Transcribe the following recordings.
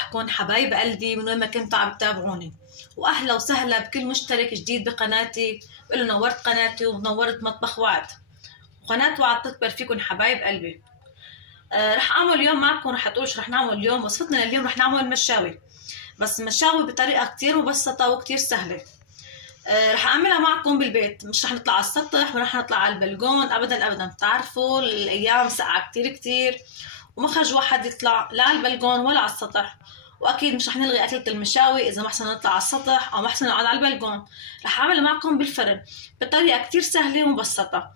صباحكم حبايب قلبي من وين ما كنتوا عم تتابعوني، واهلا وسهلا بكل مشترك جديد بقناتي. بقول له نورت قناتي ونورت مطبخ وعد، وقناة وعد تكبر فيكم حبايب قلبي. رح اعمل اليوم معكم، رح تقولوا شو رح نعمل اليوم. وصفتنا لليوم رح نعمل مشاوي، بس مشاوي بطريقه كتير مبسطه وكتير سهله. رح اعملها معكم بالبيت، مش رح نطلع على السطح ولا رح نطلع على البلكون ابدا ابدا. بتعرفوا الايام ساقعه كتير كتير، وما خرج واحد يطلع لا على البلكون ولا على السطح. واكيد مش رح نلغي اكلة المشاوي اذا ما احسن نطلع على السطح او ما احسن نقعد على البلكون. رح اعمل معكم بالفرن بطريقه كتير سهله ومبسطه.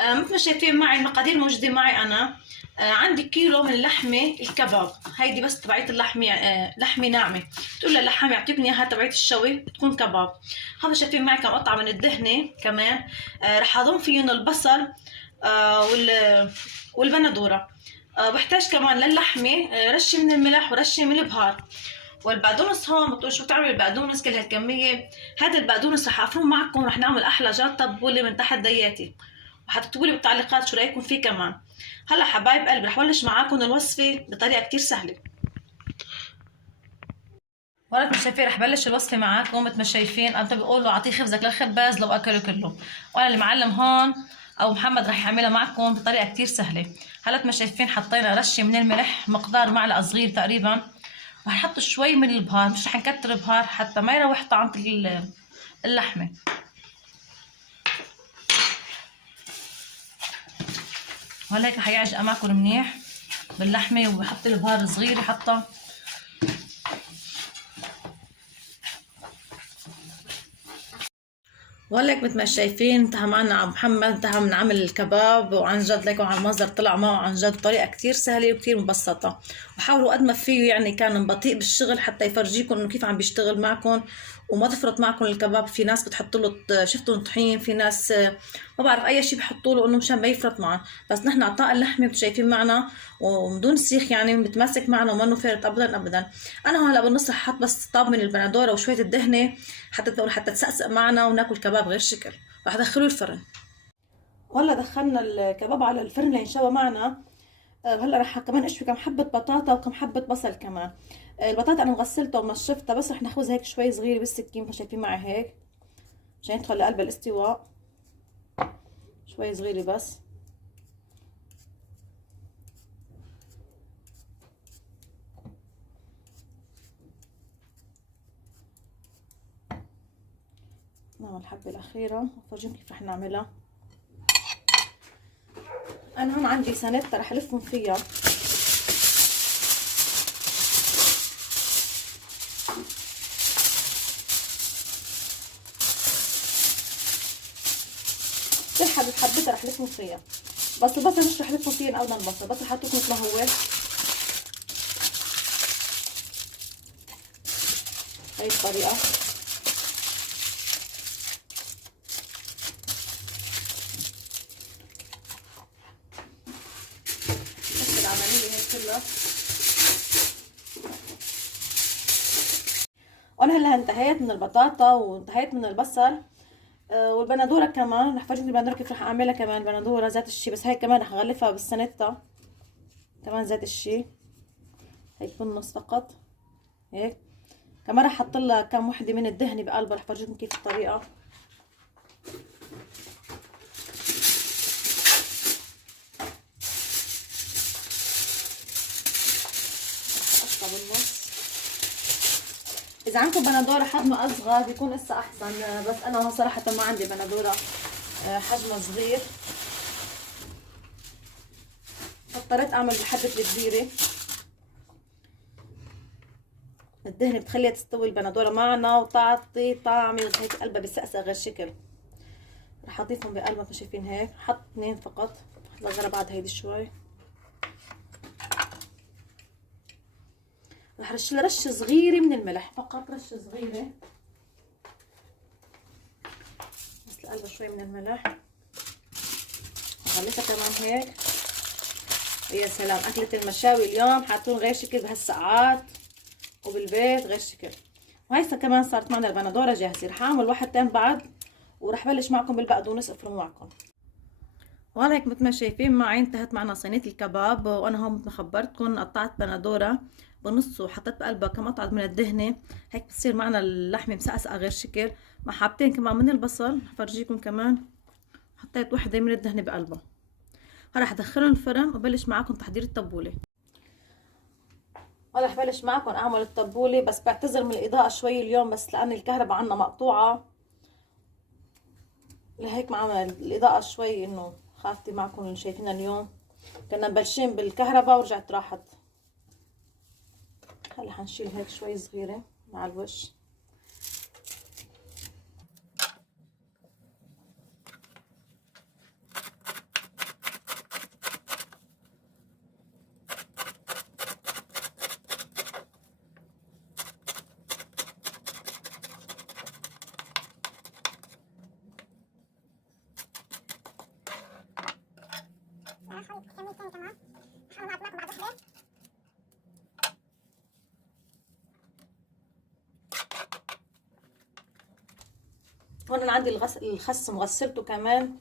مثل ما شايفين معي المقادير موجوده معي انا. عندي كيلو من اللحمه الكباب، هيدي بس تبعية اللحمه، لحمه ناعمه. تقول للحام يعطيكم اياها تبعية الشوي تكون كباب. هذا شايفين معي كم قطعه من الدهنه كمان. رح اضم فيهم البصل والبندوره. بحتاج كمان للحمه رشه من الملح ورشه من البهار. والبقدونس هون بتقول شو بتعمل البقدونس كل هالكميه؟ هذا البقدونس رح افرم معكم، رح نعمل احلى جات طبوله من تحت دياتي، وحتكتبوا لي بالتعليقات شو رايكم فيه كمان. هلا حبايب قلبي رح بلش معاكم الوصفه بطريقه كتير سهله. ورد ما شايفين رح بلش الوصفه معاكم. مثل ما شايفين انت بيقولوا اعطيه خبزك للخباز لو اكله كله، وانا المعلم هون او محمد رح يعملها معكم بطريقه كتير سهله. هلا ما شايفين حطينا رشه من الملح مقدار معلقه صغير تقريبا، رح نحط شوي من البهار، مش رح نكتر بهار حتى ما يروح طعم اللحمه. وهلا هيك حيعجق معكم منيح باللحمه، وبحط البهار صغير يحطها. وهلك مثل ما شايفين انتهى معنا عم محمد، انتهى من عمل الكباب، وعن جد لكم على المنظر طلع معه عن جد بطريقه كتير سهله وكتير مبسطه. وحاولوا قد ما فيه، يعني كان بطيء بالشغل حتى يفرجيكم انه كيف عم بيشتغل معكم وما تفرط معكم الكباب. في ناس بتحط له شفتوا طحين، في ناس ما بعرف اي شيء بحطوا له انه مشان ما يفرط معه. بس نحن عطاء اللحمه شايفين معنا ومدون سيخ، يعني بتماسك معنا وما فارط ابدا ابدا. انا هلا بالنص رح احط بس طاب من البندوره وشويه الدهنه حتى تسقسق معنا وناكل كباب غير شكل. رح ادخله الفرن. وهلا دخلنا الكباب على الفرن لينشوى معنا. هلا رح كمان اشوي كم حبه بطاطا وكم حبه بصل كمان. البطاطا انا غسلتها ومنشفتها، بس رح ناخذها هيك شوي صغيره بالسكين، شايفين معي هيك عشان يدخل لقلب الاستواء. شوي صغيره بس. نعمل الحبه الاخيره وفرجيكم كيف رح نعملها. انا هون عندي سنتة رح الفهم فيها. كل حبتها رح لفهم فيها، بس البصل مش رح لفهم فيها ابدا. البصل بس رح حطوه مثل ما هو. هاي الطريقه. بس العمليه هيك كلها. وانا هلا انتهيت من البطاطا وانتهيت من البصل والبندوره كمان. رح فرجيكم البندوره كيف رح اعملها كمان. بندوره ذات الشي، بس هي كمان رح اغلفها بالسنتة كمان ذات الشي. هيك بالنص فقط هيك. كمان رح احط لها كم وحده من الدهن بقلبها. رح فرجيكم كيف الطريقه. اقطع بالنص. اذا عندكم بندوره حجمها اصغر بيكون لسه احسن، بس انا صراحه ما عندي بندوره حجمها صغير، اضطريت اعمل بحبه الكبيره. الدهن بتخليها تستوي البندوره معنا وتعطي طعم هيك قلبها بسقسق غير شكل. رح اضيفهم بقلبها مثل ما شايفين هيك. حط 2 فقط، صغيره بعد هيدي شوي. رح رش لها رشه صغيره من الملح فقط، رشه صغيره بس لقلبها شوي من الملح. غليتها كمان هيك. يا سلام، اكلة المشاوي اليوم حتكون غير شكل بهالساعات وبالبيت غير شكل. وهيسا كمان صارت معنا البندوره جاهزه. رح اعمل واحدتين بعد ورح بلش معكم بالبقدونس افرم معكم. وهلا هيك مثل ما شايفين معي انتهت معنا صينية الكباب، وانا هون مثل ما خبرتكم قطعت بندورة بنص وحطيت بقلبها كم قطعة من الدهنة، هيك بتصير معنا اللحمة مسقسقة غير شكل. مع حبتين كمان من البصل، فرجيكم كمان حطيت وحدة من الدهنة بقلبها. هلا رح ادخلهم الفرن وبلش معاكم تحضير التبولة. هلا رح بلش معاكم اعمل التبولة، بس بعتذر من الاضاءة شوي اليوم بس لان الكهرباء عنا مقطوعة، لهيك معنا الاضاءة شوي انه خافتي معكم اللي شايفينها اليوم. كنا مبلشين بالكهرباء ورجعت راحت. هلا حنشيل هيك شوي صغيرة مع الوش. هون انا عندي الخس مغسلته كمان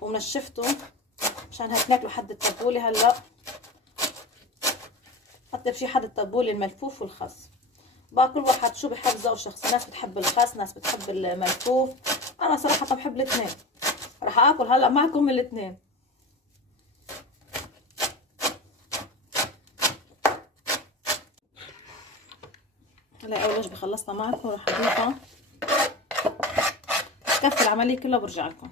ومنشفته مشان هيك ناكله حد التبولة. هلا حتى في حد التبولة الملفوف والخس، بقى كل واحد شو بحب ذوق شخصي، ناس بتحب الخس ناس بتحب الملفوف. انا صراحة بحب الاثنين، رح اكل هلا معكم الاثنين. هلا اول وجبة خلصنا معكم رح اضيفها، كفي العملية كلها برجع لكم.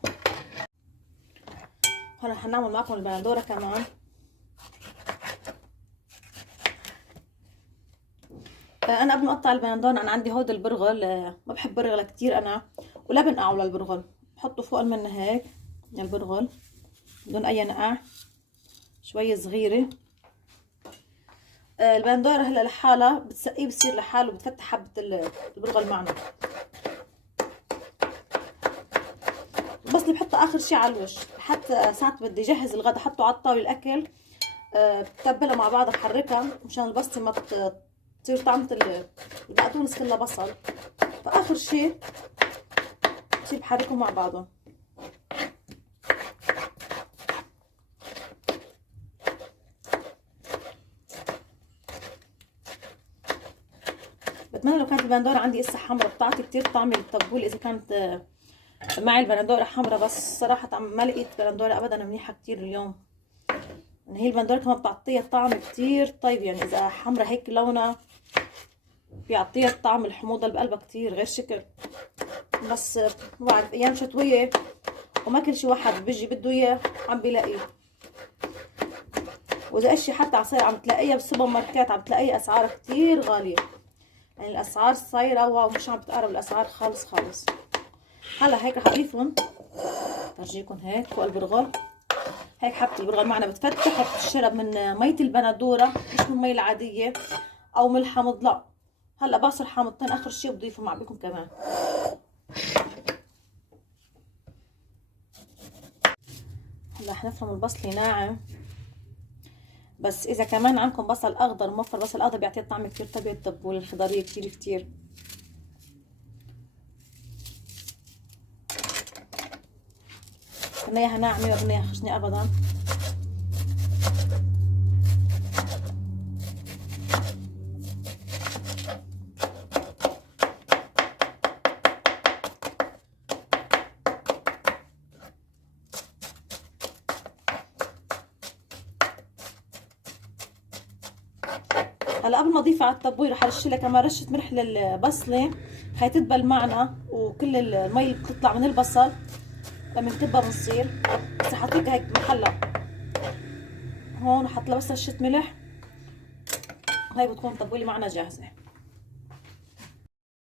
هلا حنعمل معكم البندورة كمان. انا قبل ما اقطع البندورة انا عندي هود البرغل، ما بحب برغله كتير انا، ولا بنقعه للبرغل، بحطه فوق منه هيك البرغل بدون اي نقع، شوية صغيرة. البندورة هلا لحالها بتسقيه بصير لحاله، بتفتح حبة البرغل معنا. بس اللي بحطه اخر شي على الوش، حتى ساعات بدي اجهز الغدا حطه على الطاولة الاكل، بتبلها مع بعض بحركها مشان البصة ما تصير طعمة البقدونس كلها بصل، فاخر شي بصير بحركهم مع بعضهم. بتمنى لو كانت البندورة عندي قصة حمرا بتعطي كتير طعم التبول اذا كانت معي البندورة حمرا، بس صراحة ما لقيت بندورة ابدا منيحة كتير اليوم. يعني هي البندورة كمان بتعطيها طعم كتير طيب، يعني اذا حمرا هيك لونها بيعطيها الطعم الحموضة اللي بقلبها كتير غير شكل. بس ما بعرف ايام شتوية وما كل شي واحد بيجي بده اياه عم بيلاقيه، واذا اشي حتى عصير عم تلاقيها بالسوبر ماركت عم تلاقيها اسعارها كتير غالية، يعني الاسعار صايرة واو، مش عم بتقارب الاسعار خالص خالص. هلا هيك رح اضيفهم، فرجيكم هيك فوق البرغل. هيك حبة البرغل معنا بتفتح وبتشرب من مية البندورة مش من المية العادية او من الحامض، لا هلا بعصر حامضتين اخر شي بضيفهم معكم كمان. هلا حنفرم البصل ناعم، بس اذا كمان عندكم بصل اخضر موفر، بصل اخضر بيعطي طعم كتير طيب التبولة الخضارية كتير كتير. بدنا اياها ناعمة ما بدنا اياها خشنة ابدا. هلا قبل ما اضيفها على التبويل رح ارش لها كمان رشه ملح للبصله، هي تدبل معنا وكل المي اللي بتطلع من البصل لما نكبها بنصير. بس حطيتها هيك محلها هون، حط لها بس رشه ملح وهي بتكون تبويله معنا جاهزه.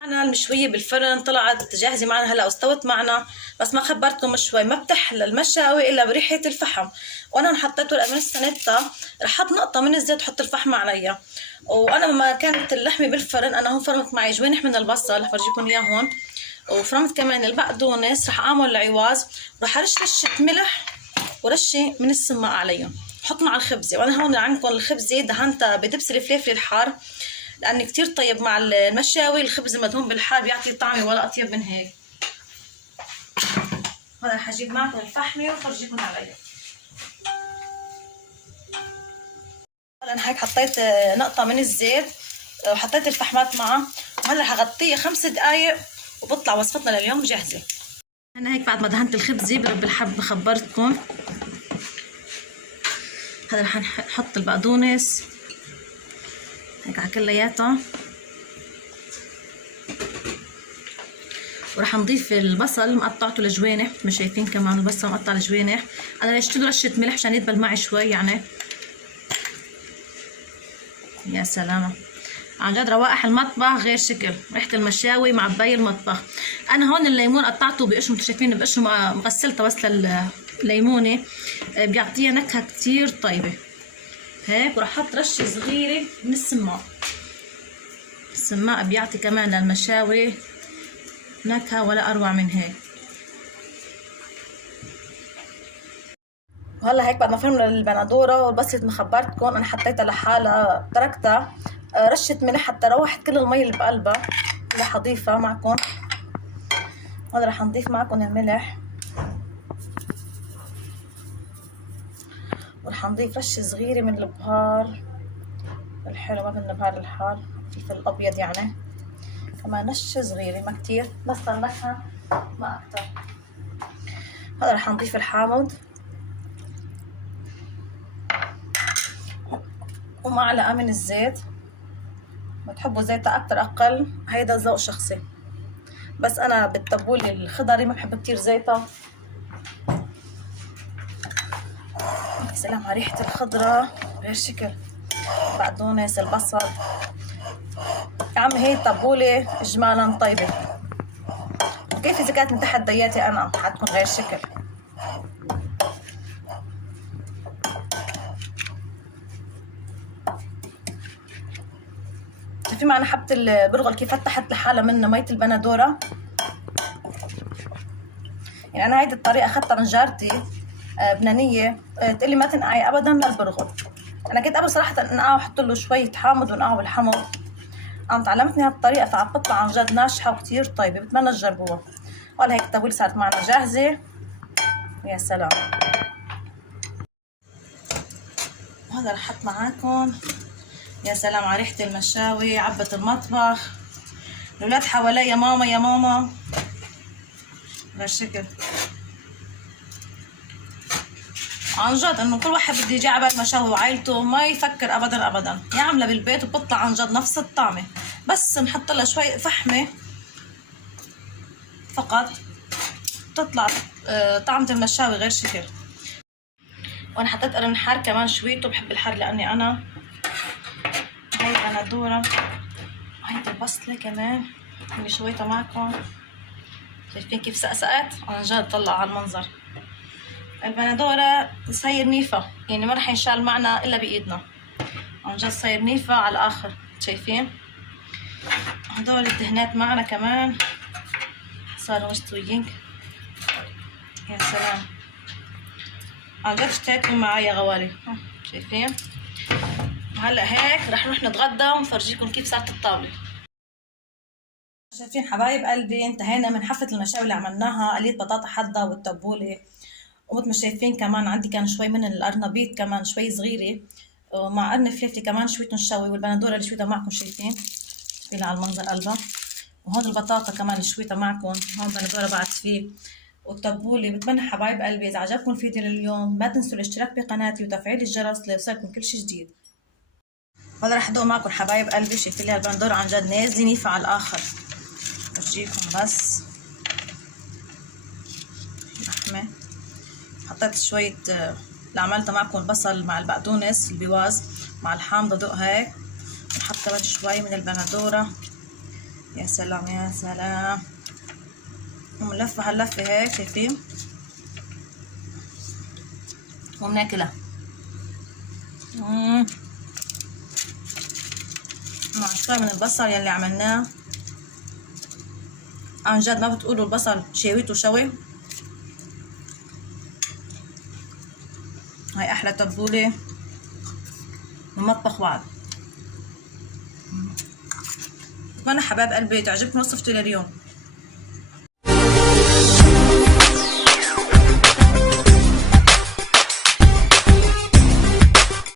معنا المشويه بالفرن طلعت جاهزه معنا هلا واستوت معنا، بس ما خبرتكم شوي ما بتحلى المشاوي الا بريحه الفحم. وانا حطيت ورقه من السنتة رح احط نقطه من الزيت وحط الفحم عليها. وانا لما كانت اللحمه بالفرن انا هون فرمت معي جوانح من البصل رح فرجيكم اياه هون، وفرمت كمان البقدونس، رح اعمل العواز ورح ارش رشه ملح ورشه من السماق عليهم، حط مع الخبزه. وانا هون عندكم الخبزه دهنتها بدبس الفلفل الحار لاني كتير طيب مع المشاوي، الخبز المدهون بالحار بيعطي طعم ولا اطيب من هيك. هذا رح اجيب معكم الفحمه وفرجيكم عليها. هلا انا هيك حطيت نقطه من الزيت وحطيت الفحمات معها، وهلا رح اغطيه 5 دقائق وبطلع وصفتنا لليوم جاهزه. انا هيك بعد ما دهنت الخبزه برب الحب خبرتكم. هذا رح نحط البقدونس هيك على كلياتها، وراح نضيف البصل مقطعته لجوانح، مش شايفين كمان البصل مقطع لجوانح. انا ليش رشه ملح عشان يدبل معي شوي يعني. يا سلام عن جد روائح المطبخ غير شكل، ريحه المشاوي مع باقي المطبخ. انا هون الليمون قطعته بقشره، انتم شايفين بقشره مغسلته بس الليمونه بيعطيها نكهه كتير طيبه هيك. وراح احط رشه صغيره من السماق. السماق بيعطي كمان للمشاوي نكهه ولا اروع من هيك. وهلا هيك بعد ما فرمنا البندوره والبصله مخبرتكم انا حطيتها لحالها، تركتها رشه ملح حتى روحت كل المي اللي بقلبها. رح اضيفها معكم. هذا رح نضيف معكم الملح، ورح نضيف رشه صغيره من البهار الحلو، ما بدنا بهار الحار، الفلفل الابيض يعني كمان رشه صغيره ما كتير، بس للنكهه ما اكتر. هذا رح نضيف الحامض ومعلقه من الزيت، بتحبوا زيتها اكتر اقل هيدا ذوق شخصي، بس انا بالتبول الخضري ما بحب كتير زيتها. سلام على ريحه الخضره غير شكل، بقدونس البصل. يا عم هي التبوله اجمالا طيبه، وكيف اذا كانت من تحت دياتي انا حتكون غير شكل. في معنا حبة البرغل كيف فتحت لحالها من مية البندورة. يعني أنا هيدي الطريقة أخذتها من جارتي بنانية، تقلي ما تنقعي أبدا للبرغل. أنا كنت قبل صراحة أنقعه وأحط له شوية حامض ونقعه بالحمض، قام تعلمتني هالطريقة فعم بتطلع عن جد ناجحة وكتير طيبة، بتمنى تجربوها. وهلا هيك التبويلة صارت معنا جاهزة. يا سلام. وهذا رح أحط معاكم. يا سلام على ريحة المشاوي، عبت المطبخ، الولاد حوالي يا ماما يا ماما بهالشكل. عن جد انه كل واحد بده يجي على المشاوي وعائلته ما يفكر ابدا ابدا، يا عامله بالبيت وبتطلع عن جد نفس الطعمه، بس نحط لها شوي فحمه فقط بتطلع طعمه المشاوي غير شكل. وانا حطيت قرن حار كمان شويته، بحب الحار لاني انا. هاي بندوره، هاي البصله كمان اللي شويتها معكم، شايفين كيف سقسقت؟ عن جد طلع على المنظر. البندوره صاير نيفه، يعني ما رح ينشال معنا الا بايدنا، عن جد صاير نيفه على الاخر. شايفين هدول الدهنات معنا كمان صاروا مستويين. يا سلام عن جد اشتهيتوا معايا غوالي. شايفين؟ وهلا هيك رح نروح نتغدى ونفرجيكم كيف صارت الطاوله. شايفين حبايب قلبي انتهينا من حفله المشاوي اللي عملناها، قليت بطاطا حدا والتبوله، ومثل ما شايفين كمان عندي كان شوي من القرنبيط كمان شوي صغيره، ومع قرن فلفله كمان شوية شوي، والبندوره اللي شويتها معكم شايفين على المنظر قلبها. وهون البطاطا كمان اللي شويتها معكم، هون بندوره بعد فيه والتبوله. بتمنى حبايب قلبي اذا عجبكم الفيديو لليوم ما تنسوا الاشتراك بقناتي وتفعيل الجرس ليوصلكم كل شيء جديد. هلا رح ادوق معكم حبايب قلبي. شايفين لي البندوره عن جد نازله نيفه على الاخر. برجيكم بس لحمه، حطيت شويه اللي عملتها معكم البصل مع البقدونس البواز مع الحامض، ادوق هيك. نحط كمان شوي من البندوره. يا سلام يا سلام. ومنلفها هاللفه هيك شايفين، وبناكلها مع شوي من البصل يلي عملناه. عن جد ما بتقولوا البصل شويته شوي. هاي احلى تبوله من مطبخ وعد. بتمنى حبايب قلبي تعجبكم وصفتي لليوم.